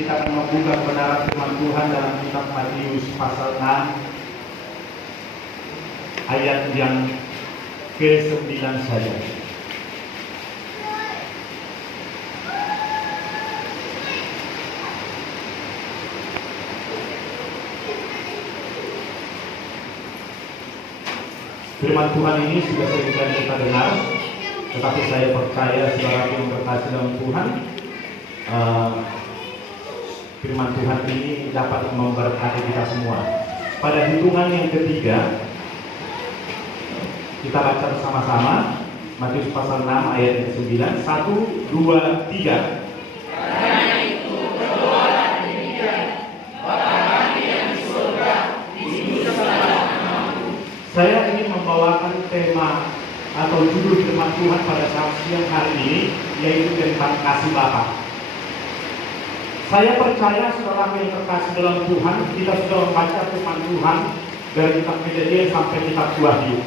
kita akan membuka kebenaran firman Tuhan dalam kitab Matius pasal 6 ayat yang ke-9 saja. Firman Tuhan ini sudah sering kita dengar, tetapi saya percaya saudara yang berkasih dalam Tuhan, firman Tuhan ini dapat memberkati kita semua. Pada hitungan yang ketiga, kita baca bersama-sama Matius pasal 6 ayat yang ke-9. 1, 2, 3. Saya ingin membawakan tema atau judul firman Tuhan pada saat siang hari ini, yaitu tentang kasih Bapa. Saya percaya saudara yang terkasih dalam Tuhan, kita sudah membaca firman Tuhan dari kitab Kejadian sampai kitab Wahyu.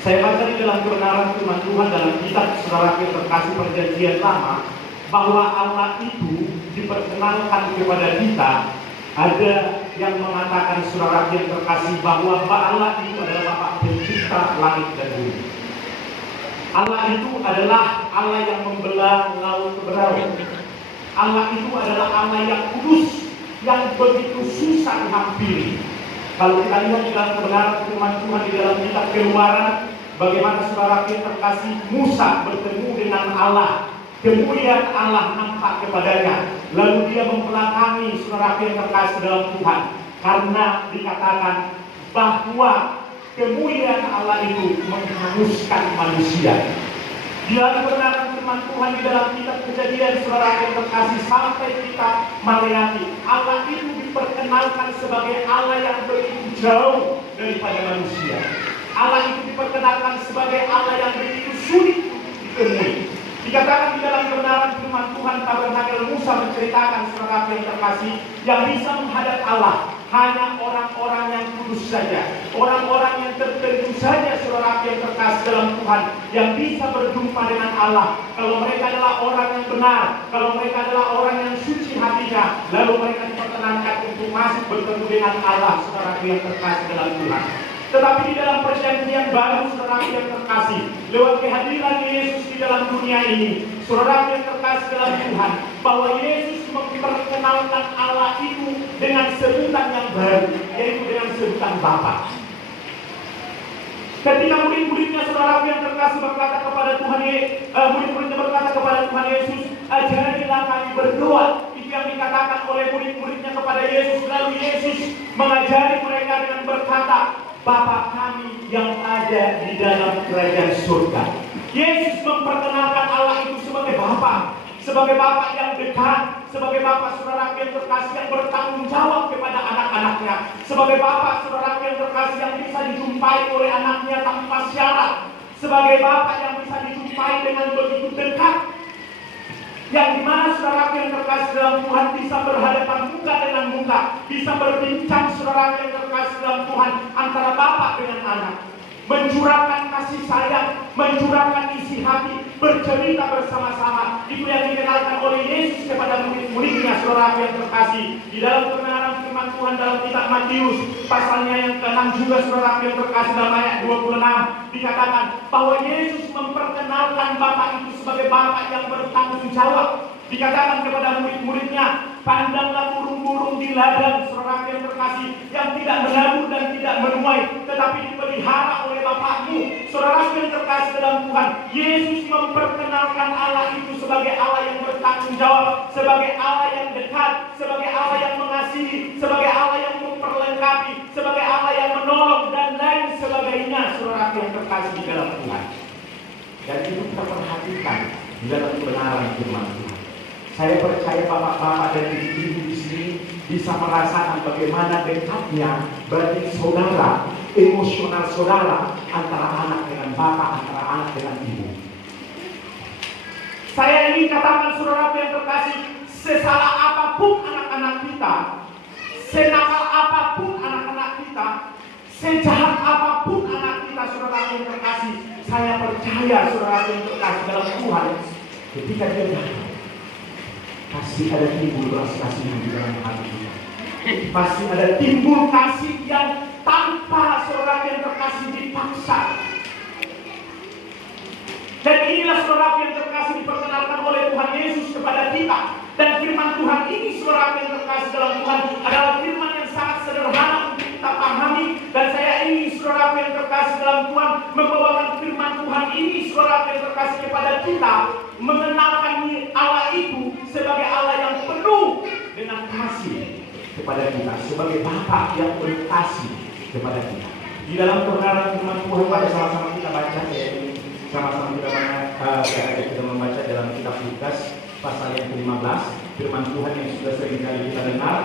Saya baca di dalam kebenaran firman Tuhan dalam kitab saudara yang terkasih Perjanjian Lama, bahwa Allah itu diperkenalkan kepada kita. Ada yang mengatakan saudara yang terkasih bahwa Allah itu adalah Bapa pencipta langit dan bumi. Allah itu adalah Allah yang membelah laut ke berlaut. Allah itu adalah Allah yang kudus, yang begitu susah dihampiri. Kalau kita lihat di dalam kebenaran firman Tuhan di dalam kitab Keluaran, bagaimana saudara yang terkasih Musa bertemu dengan Allah. Kemudian Allah nampak kepadanya, lalu dia membelakangi saudara yang terkasih dalam Tuhan, karena dikatakan bahwa kemuliaan Allah itu menghanguskan manusia. Di dalam kebenaran firman Tuhan di dalam kitab Kejadian saudara yang terkasih sampai kitab Maleakhi, Allah itu diperkenalkan sebagai Allah yang begitu jauh daripada manusia. Allah itu diperkenalkan sebagai Allah yang begitu sulit ditemui. Dikatakan di dalam kebenaran firman Tuhan, tabernakel Musa menceritakan saudara yang terkasih, yang bisa menghadap Allah hanya orang-orang yang kudus saja, orang-orang yang tertentu saja saudara yang terkasih dalam Tuhan, yang bisa berjumpa dengan Allah. Kalau mereka adalah orang yang benar, kalau mereka adalah orang yang suci hatinya, lalu mereka diperkenankan untuk masuk bertemu dengan Allah saudara yang terkasih dalam Tuhan. Tetapi di dalam perjanjian baru saudara yang terkasih, lewat kehadiran Yesus di dalam dunia ini, saudara yang terkasih dalam Tuhan, bahwa Yesus memperkenalkan Allah itu dengan sebutan yang baru, yaitu dengan sebutan Bapa. Ketika murid-muridnya saudara yang terkasih berkata kepada Tuhan, murid-muridnya berkata kepada Tuhan Yesus, ajarilah kami berdoa. Itu yang dikatakan oleh murid-muridnya kepada Yesus. Lalu Yesus mengajari mereka dengan berkata, Bapa kami yang ada di dalam kerajaan surga. Yesus memperkenalkan Allah itu sebagai Bapa, sebagai Bapa yang dekat, sebagai Bapa saudara yang terkasih yang bertanggung jawab kepada anak-anaknya, sebagai Bapa saudara yang terkasih yang bisa dijumpai oleh anaknya tanpa syarat, sebagai Bapa yang bisa dijumpai dengan begitu dekat, yang dimana saudara yang terkasih dalam Tuhan bisa berhadapan muka dengan muka, bisa berbincang saudara yang terkasih dalam Tuhan antara Bapa dengan anak, mencurahkan kasih sayang, mencurahkan isi hati, bercerita bersama-sama. Itu yang dikenalkan oleh Yesus kepada murid-muridnya saudara yang terkasih. Di dalam kebenaran firman Tuhan dalam kitab Matius pasalnya yang ke-6 juga saudara yang terkasih dalam ayat 26 dikatakan bahwa Yesus memperkenalkan Bapa itu sebagai Bapa yang bertanggung jawab. Dikatakan kepada murid-muridnya, pandanglah burung-burung di ladang saudara yang terkasih, yang tidak menabur dan tidak menuai, tetapi dipelihara oleh Bapakmu. Saudara yang terkasih dalam Tuhan, Yesus memperkenalkan Allah itu sebagai Allah yang bertanggung jawab, sebagai Allah yang dekat, sebagai Allah yang mengasihi, sebagai Allah yang memperlengkapi, sebagai Allah yang menolong, dan lain sebagainya saudara yang terkasih di dalam Tuhan. Dan itu kita perhatikan di dalam kebenaran firman Tuhan. Saya percaya bapak-bapak dan ibu-ibu di sini bisa merasakan bagaimana dekatnya bagi saudara, emosional saudara antara anak dengan bapak, antara anak dengan ibu. Saya ingin katakan saudara yang terkasih, sesalah apapun anak-anak kita, senakal apapun anak-anak kita, sejahat apapun anak kita saudara yang terkasih, saya percaya saudara yang terkasih dalam Tuhan, ketika dia datang, pasti ada timbul belas kasihan di dalam hati kita. Pasti ada timbul kasih yang tanpa saudara yang terkasih dipaksa. Dan inilah saudara yang terkasih diperkenalkan oleh Tuhan Yesus kepada kita. Dan firman Tuhan ini saudara yang terkasih dalam Tuhan adalah firman yang sangat sederhana untuk kita pahami. Dan saya ingin saudara yang terkasih dalam Tuhan membawakan firman Tuhan ini saudara yang terkasih kepada kita, mengenalkan Allah itu sebagai Allah yang penuh dengan kasih kepada kita, sebagai Bapa yang berkasih kepada kita. Di dalam kebenaran firman Tuhan, pada sama-sama kita baca, yaitu sama-sama kita membaca dalam kitab Lukas pasal yang ke-15, firman Tuhan yang sudah sering kali kita dengar,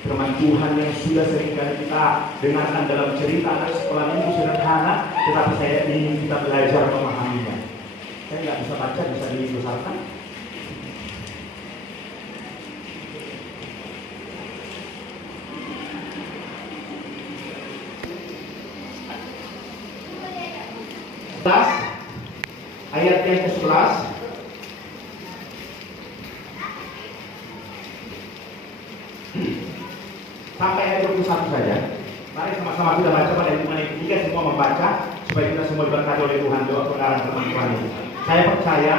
firman Tuhan yang sudah sering kali kita dengarkan dalam cerita anak sekolah minggu sederhana, tetapi saya ingin kita belajar memahaminya. Saya nggak bisa baca, bisa dibesarkan. Ayat yang ke-11 sampai ayat 21 saja. Mari sama-sama kita baca pada hitungan yang ketiga, semua membaca supaya kita semua diberkati oleh Tuhan. Doa kebenaran firman Tuhan ini. Saya percaya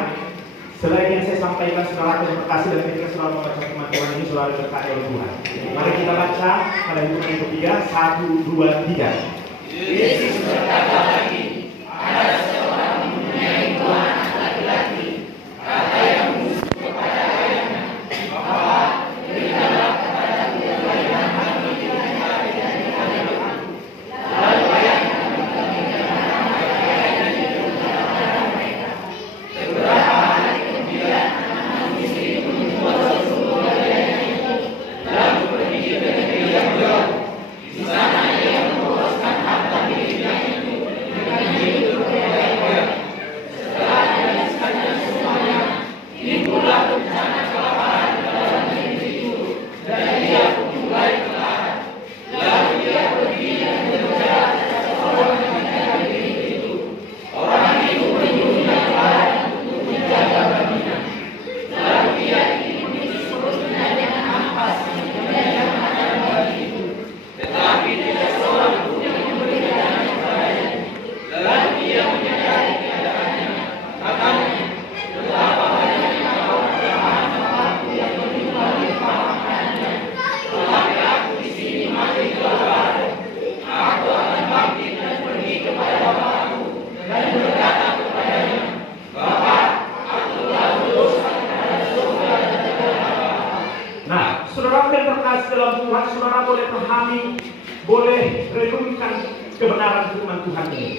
selain yang saya sampaikan saudara yang terkasih dan ketika selalu membaca firman Tuhan ini selalu diberkati oleh Tuhan. Mari kita baca pada hitungan yang ketiga, 1, 2, 3. Yesus berkata lagi, ada seorang mempunyai dua anak laki-laki. Kata yang musuh kepada ayahnya, Bapa, berikanlah kepadaku kekayaan kami dengan kami dan kepadaku. Lalu ayahnya memberikan nama kekayaan itu kepada mereka. Beberapa hari kemudian, anak istri itu membuat sesuatu ayahnya itu, lalu pergi ke negeri yang jauh. Di sana ia memboroskan harta miliknya itu dengan hidup bergaya-gaya. Setelah dihabiskannya semuanya, timbullah bencana kelaparan dalam negeri itu, dan dia pun mulai melarat. Lalu dia pergi dan berbicara kepada seorang yang menjaga negeri itu. Orang itu menyuruhnya melarat untuk menjaga babinya. Lalu dia ingin mengisi perutnya dengan ampas yang makan babi itu. Tetapi tidak seorang pun yang memberikan kepadanya. Lalu dia menyadari keadaannya. Katanya, betapa banyaknya orang aku yang berlimpah-limpah makanannya. Tetapi aku di sini masih kelaparan. Aku akan bangkit dan pergi kepada bapakku dan berkata kepadanya, Bapa, aku telah berdosa kepada surga dan kepada Bapa. Nah, saudara yang terkasih dalam Tuhan, saudara boleh pahami, boleh renungkan kebenaran firman Tuhan ini.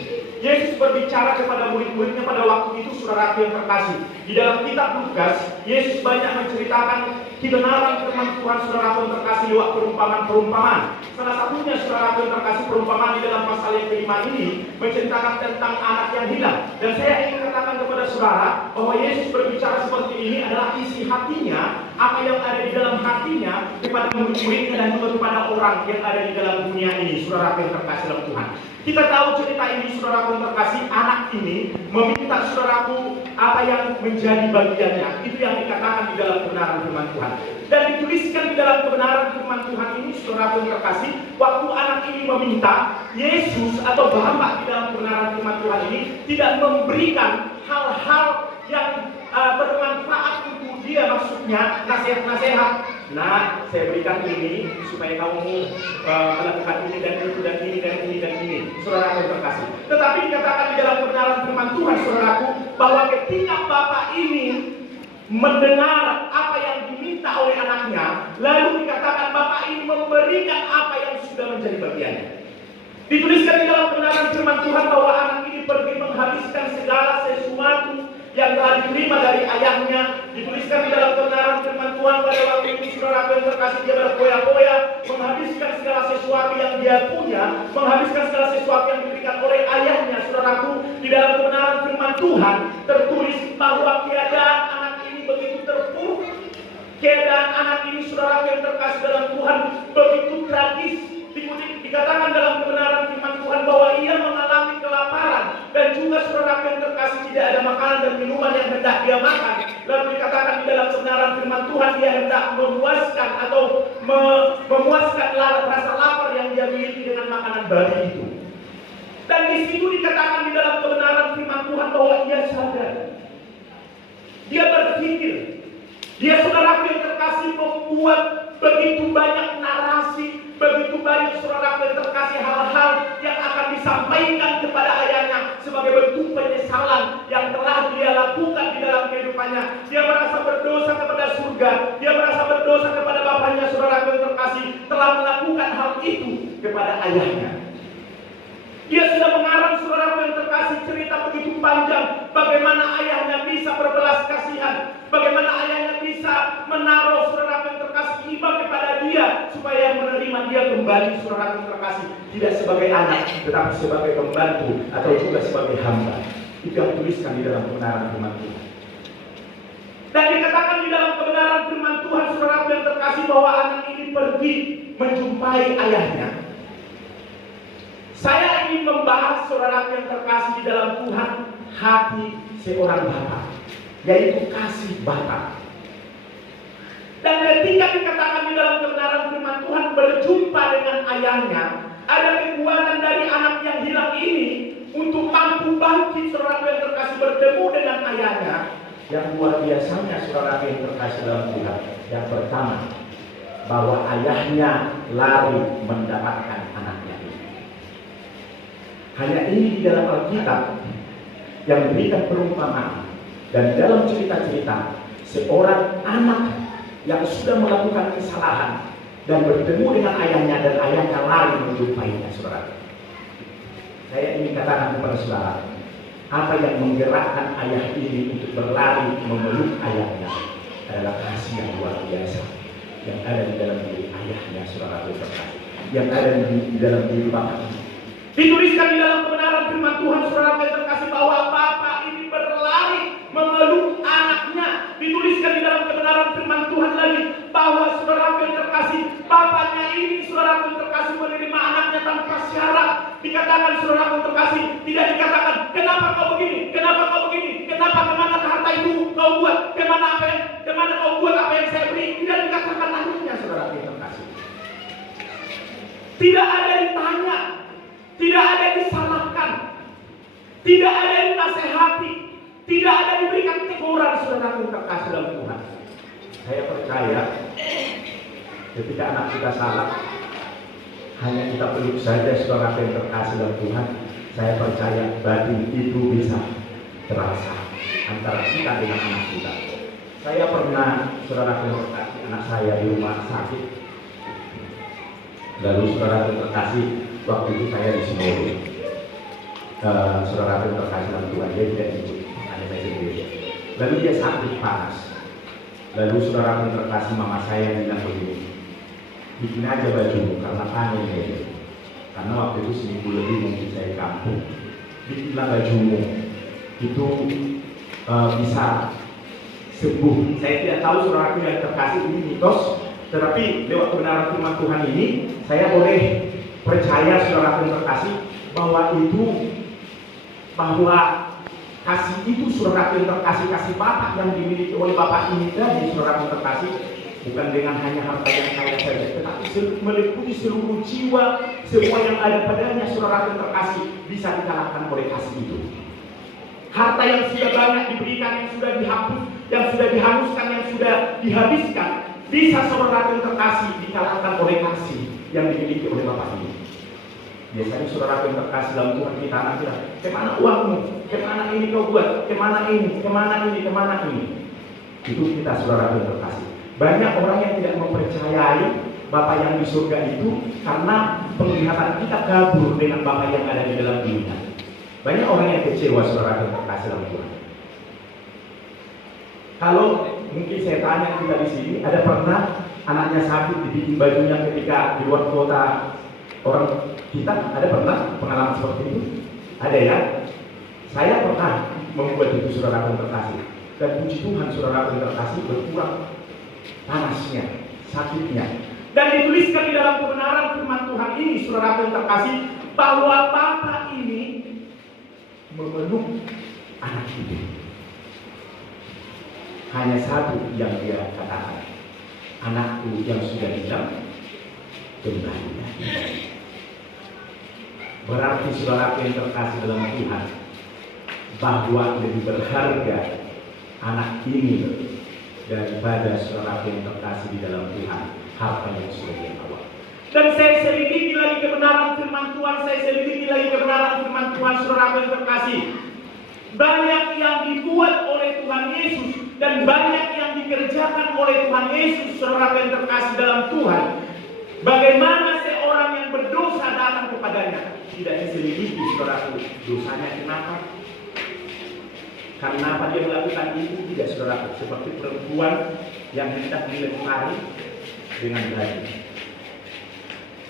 Yesus berbicara kepada murid-muridnya pada waktu itu, saudara yang terkasih. Di dalam kitab Lukas, Yesus banyak menceritakan kebenaran firman Tuhan, saudara yang terkasih lewat perumpamaan-perumpamaan. Salah satunya, saudara yang terkasih, perumpamaan di dalam pasal yang ke-5 ini menceritakan tentang anak yang hilang. Dan saya ingin katakan kepada saudara bahwa Yesus berbicara seperti ini adalah isi hatinya, apa yang ada di dalam hatinya kepada murid-muridnya dan juga kepada orang yang ada di dalam dunia ini, saudara yang terkasih dalam Tuhan. Kita tahu cerita ini, saudaraku yang terkasih, anak ini meminta saudaraku apa yang menjadi bagiannya. Itu yang dikatakan di dalam kebenaran firman Tuhan. Dan dituliskan di dalam kebenaran firman Tuhan ini, saudaraku yang terkasih, waktu anak ini meminta, Yesus atau Bapa di dalam kebenaran firman Tuhan ini tidak memberikan hal-hal yang bermanfaat untuk dia, maksudnya nasihat-nasihat. Nah, saya berikan ini supaya kamu melakukan ini dan itu dan ini dan ini dan ini, saudara yang terkasih. Tetapi dikatakan di dalam kebenaran firman Tuhan, saudaraku, bahwa ketika Bapak ini mendengar apa yang diminta oleh anaknya, lalu dikatakan Bapak ini memberikan apa yang sudah menjadi bagiannya. Dituliskan di dalam kebenaran firman Tuhan bahwa anak ini pergi menghabiskan segala sesuatu yang telah diterima dari ayahnya. Dituliskan di dalam kebenaran firman Tuhan pada waktu itu, saudara yang terkasih, dia berpoya-poya menghabiskan segala sesuatu yang dia punya, menghabiskan segala sesuatu yang diberikan oleh ayahnya. Saudaraku, di dalam kebenaran firman Tuhan tertulis bahwa keadaan anak ini begitu terpuruk. Keadaan anak ini, saudara yang terkasih dalam Tuhan, begitu tragis. Dikatakan dalam kebenaran firman Tuhan bahwa ia mengalami kelaparan dan juga saudara yang terkasih terkasih tidak ada makanan dan minuman yang hendak dia makan, lalu dikatakan di dalam kebenaran firman Tuhan dia hendak memuaskan atau memuaskan rasa lapar yang dia miliki dengan makanan babi itu. Dan di situ dikatakan di dalam kebenaran firman Tuhan bahwa ia sadar, dia berpikir, dia saudara yang terkasih membuat begitu banyak narasi, begitu banyak saudara yang terkasih hal-hal yang akan disampaikan kepada ayahnya sebagai bentuk penyesalan yang telah dia lakukan di dalam kehidupannya. Dia merasa berdosa kepada surga, dia merasa berdosa kepada bapaknya, saudara yang terkasih telah melakukan hal itu kepada ayahnya. Dia sudah mengarang saudara yang terkasih cerita begitu panjang bagaimana ayahnya bisa berbelas kasihan, bagaimana ayahnya bisa menaruh saudara yang terkasih iman kepada dia supaya menerima dia kembali, saudara yang terkasih, tidak sebagai anak tetapi sebagai pembantu atau juga sebagai hamba. Itu yang tuliskan di dalam kebenaran firman Tuhan. Dan dikatakan di dalam kebenaran firman Tuhan, saudara yang terkasih, bahwa anak ini pergi menjumpai ayahnya. Saya ingin membahas saudara yang terkasih di dalam Tuhan, hati seorang bapa, yaitu kasih bapa. Dan ketika dikatakan di dalam kebenaran firman Tuhan berjumpa dengan ayahnya, ada kekuatan dari anak yang hilang ini untuk mampu bangkit, saudara yang terkasih, bertemu dengan ayahnya. Yang luar biasanya saudara yang terkasih dalam Tuhan, yang pertama, bahwa ayahnya lari mendapatkan anaknya. Hanya ini di dalam Alkitab yang memberikan perumpamaan. Dan dalam cerita-cerita, seorang anak yang sudah melakukan kesalahan dan bertemu dengan ayahnya, dan ayahnya lari menjumpainya, saudara. Saya ingin katakan kepada saudara, apa yang menggerakkan ayah ini untuk berlari memeluk ayahnya adalah kasih yang luar biasa yang ada di dalam diri ayahnya, saudara terkasih, yang ada di dalam diri bapak ini. Dituliskan di dalam kebenaran firman Tuhan, saudara yang terkasih, bahwa bapak ini berlari memeluk anaknya. Dituliskan di dalam kebenaran firman Tuhan lagi bahwa saudara yang terkasih, bapaknya ini, saudara yang terkasih, menerima anaknya tanpa syarat. Dikatakan saudara yang terkasih, tidak dikatakan kenapa kau begini, kenapa kau begini, kenapa, kemana harta itu kau buat, kemana kau buat apa yang saya beri. Tidak dikatakan anaknya, saudara yang terkasih. Tidak ada ditanya, tidak ada disalahkan, tidak ada dinasehati, tidak ada diberikan teguran, saudara yang terkasih dalam Tuhan. Saya percaya ketika anak kita salah, hanya kita peluk saja, saudara yang terkasih dalam Tuhan. Saya percaya batin itu bisa terasa antara kita dengan anak kita. Saya pernah, saudara yang terkasih, anak saya di rumah sakit. Lalu saudara yang terkasih, waktu itu saya di Sinodo, saudara yang terkasih dalam Tuhan, dia tidak ikut, hanya saya sendiri. Lalu dia sakit panas. Lalu saudara yang terkasih, mama saya bilang begini, bikin aja baju karena panen ya. Karena waktu itu seminggu lebih mungkin saya di kampung. Bikinlah bajumu, itu bisa sembuh. Saya tidak tahu saudara yang terkasih ini mitos, tetapi lewat kebenaran firman Tuhan ini saya boleh percaya, saudara yang terkasih, bahwa kasih itu, saudara yang terkasih, kasih bapak yang dimiliki oleh bapak ini tadi, saudara yang terkasih, bukan dengan hanya harta yang kaya saja, tetapi meliputi seluruh jiwa, semua yang ada padanya, saudara yang terkasih, bisa dikalahkan oleh kasih itu. Harta yang sudah banyak diberikan, yang sudah dihapus, yang sudah dihanguskan, yang sudah dihabiskan, bisa saudara yang terkasih dikalahkan oleh kasih yang dimiliki oleh bapak ini. Biasanya saudara yang terkasih dalam Tuhan, kita anak bilang, kemana uangmu? Kemana ini kau buat? Kemana ini? Kemana ini? Kemana ini? Itu kita, saudara yang terkasih. Banyak orang yang tidak mempercayai Bapa yang di surga itu karena penglihatan kita kabur dengan Bapa yang ada di dalam dunia. Banyak orang yang kecewa, saudara yang terkasih dalam Tuhan. Kalau mungkin saya tanya kita di sini, ada pernah anaknya sakit dibikin bajunya ketika di luar kota orang kita, ada pernah pengalaman seperti itu? Ada ya? Saya pernah membuat itu, saudara yang terkasih. Dan puji Tuhan, saudara yang terkasih, berkurang panasnya, sakitnya. Dan dituliskan di dalam kebenaran firman Tuhan ini, saudara yang terkasih, bahwa Bapa ini memeluk anak itu. Hanya satu yang dia katakan, anakku yang sudah hilang kembali. Berarti saudara yang terkasih dalam Tuhan, bahwa lebih berharga anak ini daripada saudara yang terkasih di dalam Tuhan, harta yang sudah dia bawa. Dan saya selidiki lagi kebenaran firman Tuhan, saya selidiki lagi kebenaran firman Tuhan, saudara yang terkasih. Banyak yang dibuat oleh Tuhan Yesus dan banyak yang dikerjakan oleh Tuhan Yesus, saudara yang terkasih dalam Tuhan. Bagaimana seorang yang berdosa datang kepadanya? Tidak diselidiki, saudaraku, dosanya kenapa? Karena apa dia melakukan itu? Tidak, saudaraku, seperti perempuan yang hendak dilempari dengan baju.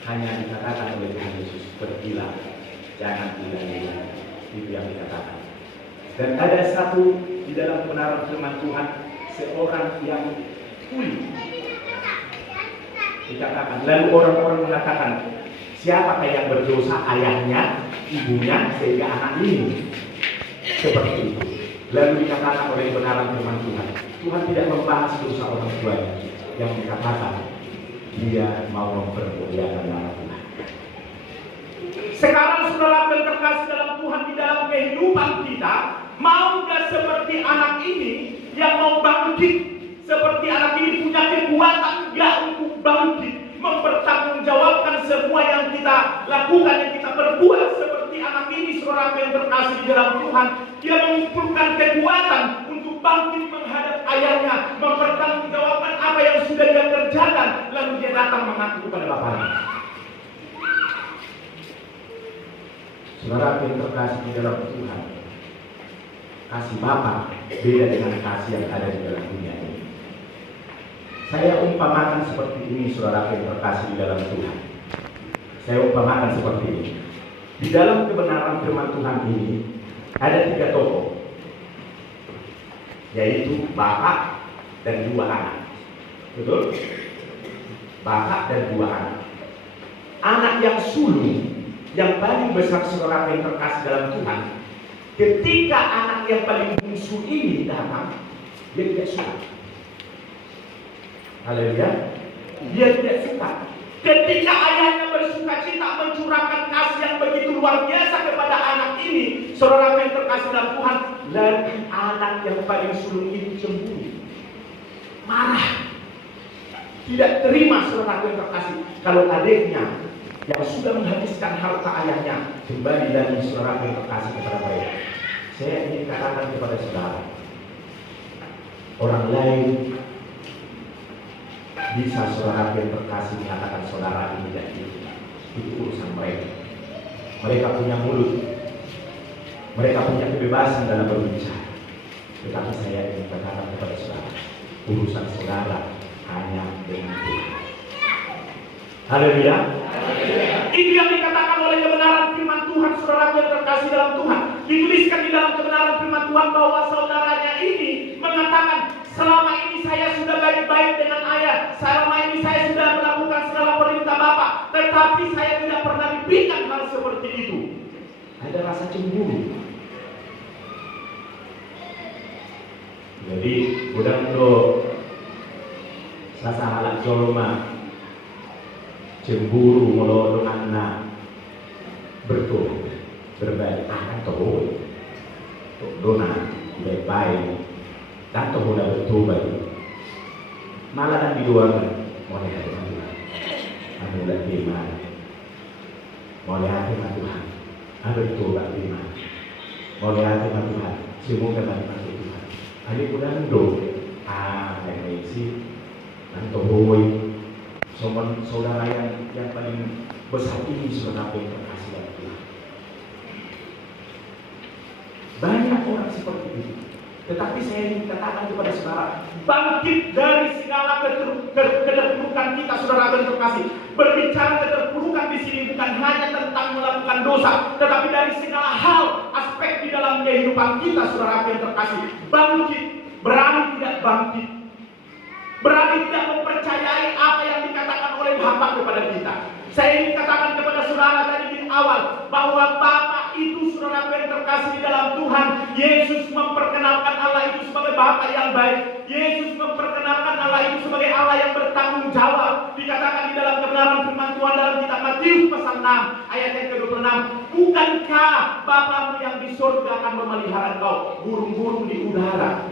Hanya dikatakan oleh Tuhan Yesus, pergilah, jangan tinggal. Itu yang dikatakan. Dan ada satu di dalam kebenaran firman Tuhan, seorang yang tuli dikatakan. Lalu orang-orang mengatakan, siapakah yang berdosa, ayahnya, ibunya, sehingga anak ini seperti itu. Lalu dikatakan oleh kebenaran firman Tuhan, Tuhan tidak membahas dosa orang tuanya yang dikatakan dia mau mempermuliakan nama Tuhan. Sekarang saudara yang terkasih dalam Tuhan, di dalam kehidupan kita, maukah seperti anak ini yang mau bangkit, seperti anak ini punya kekuatan enggak untuk bangkit, mempertanggungjawabkan semua yang kita lakukan, yang kita perbuat. Seperti anak ini, saudara yang terkasih di dalam Tuhan, dia mengumpulkan kekuatan untuk bangkit menghadap ayahnya, mempertanggungjawabkan apa yang sudah dia kerjakan, lalu dia datang mengaku kepada bapaknya. Saudara yang terkasih di dalam Tuhan, kasih Bapa beda dengan kasih yang ada di dalam dunia ini. Saya umpamakan seperti ini, saudara yang terkasih di dalam Tuhan. Saya umpamakan seperti ini. Di dalam kebenaran firman Tuhan ini ada 3 tokoh, yaitu Bapak dan 2 anak. Betul? Bapak dan 2 anak. Anak yang sulung, yang paling besar, saudara yang terkasih dalam Tuhan, ketika anak yang paling bungsu ini datang, dia tidak suka. Haleluya. Dia tidak suka. Ketika ayahnya bersuka cita mencurahkan kasih yang begitu luar biasa kepada anak ini, saudara yang terkasih dalam Tuhan, lalu anak yang paling sulung itu cemburu, marah, tidak terima, saudara yang terkasih, kalau adiknya yang sudah menghabiskan harta ayahnya kembali lagi, saudara yang terkasih, kepada mereka. Saya ingin katakan kepada saudara, orang lain bisa, saudara yang terkasih, mengatakan saudara ini tidak itu urusan mereka. Mereka punya mulut, mereka punya kebebasan dalam berbicara. Tetapi saya ingin katakan kepada saudara, urusan saudara hanya dengan Tuhan. Haleluya. Itu yang dikatakan oleh kebenaran firman Tuhan, saudara yang terkasih dalam Tuhan. Dituliskan di dalam kebenaran firman Tuhan bahwa saudaranya ini mengatakan, selama ini saya sudah baik-baik dengan ayah, selama ini saya sudah melakukan segala perintah Bapa, tetapi saya tidak pernah diberikan hal seperti itu. Ada rasa cemburu. Jadi, udah untuk sasa halak jolma, cemburu melolong anak, bertuh, berbalik akan toh, dona baik-baik. Dan toh udah bertobat, malah dan di luar mulai hati Tuhan, anu udah iman, mulai hati Tuhan, anu bertobat iman, mulai hati Tuhan, semua kembali masuk Tuhan. Adik udah ndo, yang isi, dan tohoi, saudara yang paling besar ini, saudara yang terkasih dalam Tuhan. Banyak orang seperti itu. Tetapi saya ingin katakan kepada saudara, bangkit dari segala keterpurukan kita, saudara yang terkasih. Berbicara keterpurukan di sini bukan hanya tentang melakukan dosa, tetapi dari segala hal, aspek di dalam kehidupan kita, saudara yang terkasih. Bangkit, berani tidak bangkit, berani tidak mempercayai apa yang dikatakan oleh Bapa kepada kita. Saya ingin katakan kepada saudara tadi di awal bahwa Bapa itu saudara yang terkasih di dalam Tuhan, Yesus memperkenalkan Allah itu sebagai Bapa yang baik. Yesus memperkenalkan Allah itu sebagai Allah yang bertanggung jawab. Dikatakan di dalam kebenaran firman Tuhan dalam kitab Matius pasal 6 ayat yang ke-26, bukankah Bapamu yang di surga akan memelihara engkau burung-burung di udara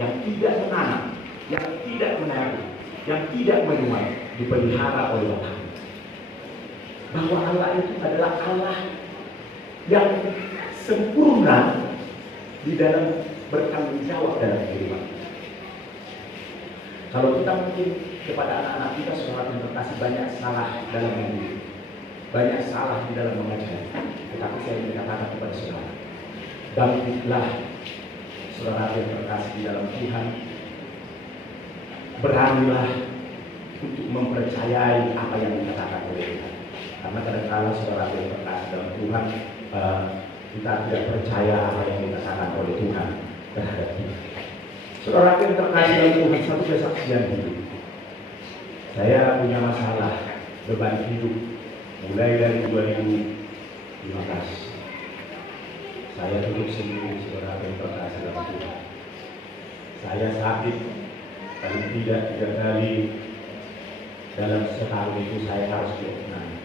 yang tidak menanam, yang tidak menabur, yang tidak menuai, dipelihara oleh Bapa. Bahwa Allah itu adalah Allah yang sempurna di dalam bertanggung jawab dalam kehidupan. Kalau kita mungkin kepada anak-anak kita, saudara yang terkasih, banyak salah dalam mendidik, banyak salah di dalam mengajar. Tetapi saya ingin katakan kepada saudara, bangkitlah saudara yang terkasih di dalam Tuhan. Beranilah untuk mempercayai apa yang dikatakan oleh Tuhan. Karena kadang-kadang saudara yang terkasih dalam Tuhan, kita tidak percaya apa yang dikatakan oleh Tuhan terhadap kita. Saudara yang terkasih dalam Tuhan, satu kesaksian hidup. Saya punya masalah beban hidup mulai dari 2015. Saya tutup sendiri, saudara yang terkasih dalam Tuhan. Saya sakit paling tidak 3 kali dalam setahun itu. Saya harus diopname.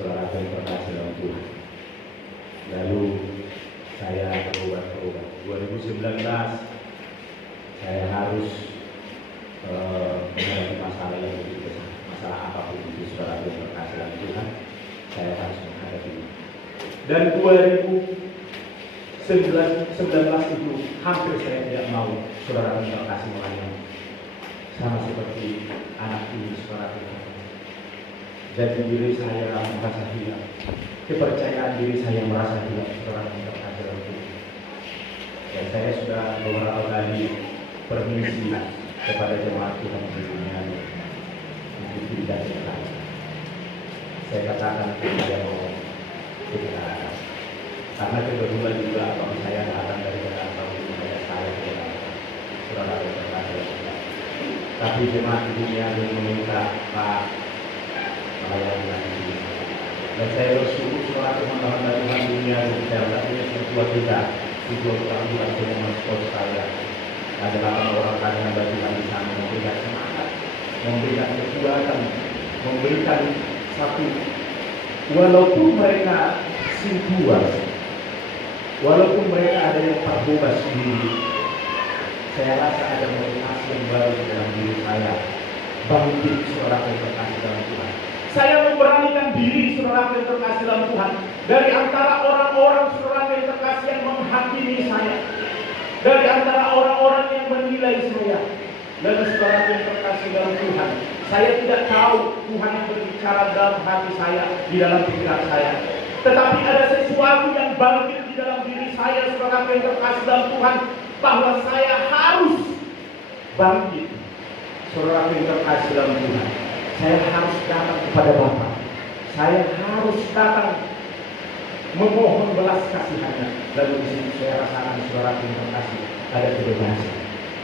Saudara yang terkasih dalam Tuhan. Lalu saya berobat. 2019 saya harus menghadapi masalah yang begitu besar. Masalah apapun itu, saudara yang terkasih dalam Tuhan, saya harus menghadapi. Dan 2019 itu hampir saya tidak mau saudara yang terkasih melayani. Sama seperti anak ini, saudara Tuhan. Jadi diri saya merasa hilang. Kepercayaan diri saya merasa hilang, saudara yang terkasih dalam Tuhan. Dan saya sudah beberapa kali permisi kepada jemaat Tuhan di dunia untuk tidak sekali. Saya katakan saya mau tidak, karena kebetulan juga kalau saya datang dari Jakarta untuk melihat saya tidak saudara terkasih. Tapi jemaat di dunia yang meminta Pak melayani lagi. Dan saya bersyukur saudara teman-teman dari Tuhan dunia yang saya punya sebuah kita. Tujuan orang bukan cuma mensponsor saya. Ada 8 orang kaya dari Tuhan di sana memberikan semangat, memberikan kekuatan, memberikan satu. Walaupun mereka sintuas, walaupun mereka ada yang terbebas sendiri, saya rasa ada motivasi yang baru dalam diri saya. Bangkit seorang yang terkasih dalam Tuhan. Saya memberanikan diri saudara yang terkasih dalam Tuhan dari antara orang-orang saudara yang terkasih yang menghakimi saya, dari antara orang-orang yang menilai saya. Dan saudara yang terkasih dalam Tuhan, saya tidak tahu Tuhan yang berbicara dalam hati saya, di dalam pikiran saya. Tetapi ada sesuatu yang bangkit di dalam diri saya, saudara yang terkasih dalam Tuhan, bahwa saya harus bangkit. Saudara yang terkasih dalam Tuhan, saya harus datang kepada Bapa. Saya harus datang memohon belas kasihannya. Lalu di sini saya rasakan saudara yang terkasih ada kebebasan,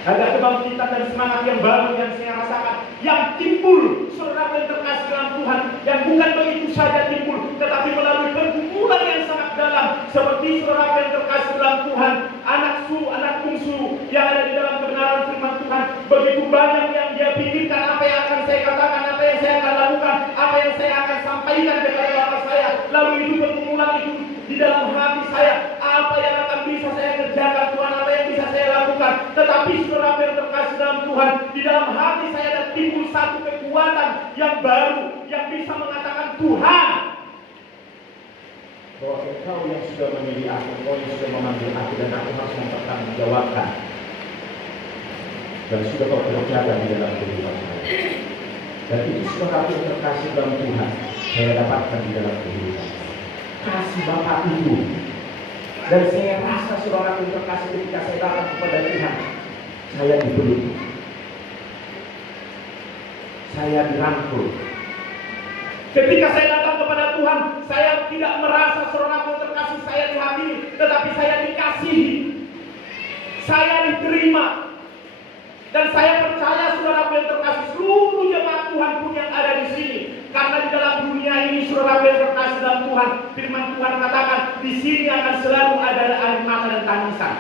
ada kebangkitan dan semangat yang baru yang saya rasakan, yang timbul saudara yang terkasih dalam Tuhan, yang bukan begitu saja timbul, tetapi melalui pergumulan yang sangat dalam. Seperti saudara yang terkasih dalam Tuhan, anak bungsu yang ada di dalam kebenaran firman Tuhan, begitu banyak yang dia pikirkan apa yang akan saya katakan, apa yang saya akan lakukan, apa yang saya akan sampaikan kepada Bapak saya. Lalu itu pergumulan itu di dalam hati saya, apa yang akan bisa saya kerjakan Tuhan, apa yang bisa saya lakukan. Tetapi saudara yang terkasih dalam Tuhan, di dalam hati saya ada timbul satu kekuatan yang baru, yang bisa mengatakan, Tuhan, bahwa Engkau yang sudah memilih aku, Engkau yang sudah memanggil aku, dan aku harus mempertanggungjawabkan dan sudah Kau kerjakan di dalam kehidupan saya. Dan itu saudara yang terkasih dalam Tuhan, saya dapatkan di dalam kehidupan kasih Bapa itu. Dan saya rasa saudara yang terkasih, ketika saya datang kepada Tuhan, saya dipeluk, saya dirangkul. Ketika saya datang kepada Tuhan, saya tidak merasa saudara yang terkasih saya dihakimi, tetapi saya dikasihi, saya diterima. Dan saya percaya saudara yang terkasih, seluruh jemaat Tuhan pun yang ada di sini, karena di dalam dunia ini saudara yang terkasih dalam Tuhan, Tuhan. Firman Tuhan katakan di sini akan selalu ada air mata dan tangisan,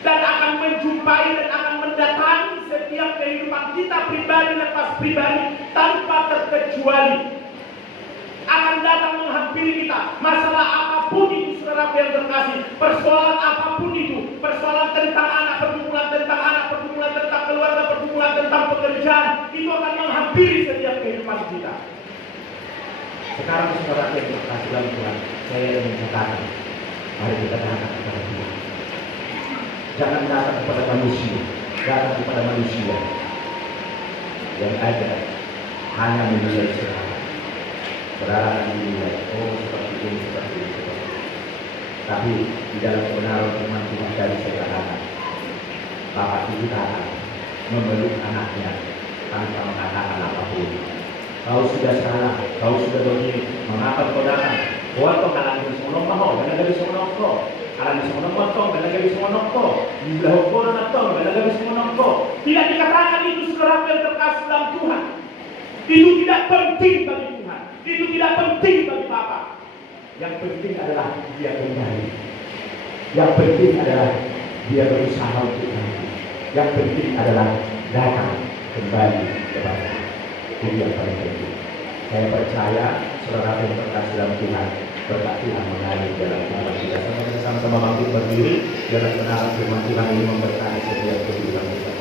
dan akan menjumpai dan akan mendatangi setiap kehidupan kita pribadi lepas pribadi tanpa terkecuali. Akan datang menghampiri kita. Masalah apapun itu, saudara yang terkasih, persoalan apapun itu, persoalan tentang anak, pergumulan tentang keluarga, pergumulan tentang pekerjaan, itu akan menghampiri setiap kehidupan kita. Sekarang saudara yang terkasih dalam Tuhan, saya ingin katakan, mari kita datang kepada Tuhan. Jangan datang kepada manusia, datang kepada manusia yang ada hanya menilai saudara. Saudara akan menilai, oh seperti ini, seperti ini, seperti ini. Tapi di dalam kebenaran firman Tuhan dari saya katakan, Bapak itu datang memeluk anaknya tanpa mengatakan apapun. Kau sudah salah, kau sudah begini, mengapa kau datang? Kau kalang bisa menolong, dan agak bisa menolong. Kalang bisa menolong, dan agak bisa menolong. Bila kau menolong, dan agak bisa menolong. Tidak dikatakan itu saudara yang terkasih dalam Tuhan. Itu tidak penting bagi Tuhan. Itu tidak penting bagi Bapa. Yang penting adalah dia kembali. Yang penting adalah dia berusaha untuk kembali. Yang penting adalah datang kembali kepada itu yang paling penting. Saya percaya saudara yang terkasih dalam Tuhan, berkat Tuhan mengalir dalam kehidupan kita. Sama-sama bangkit berdiri dalam kebenaran firman Tuhan ini memberkati setiap kehidupan kita.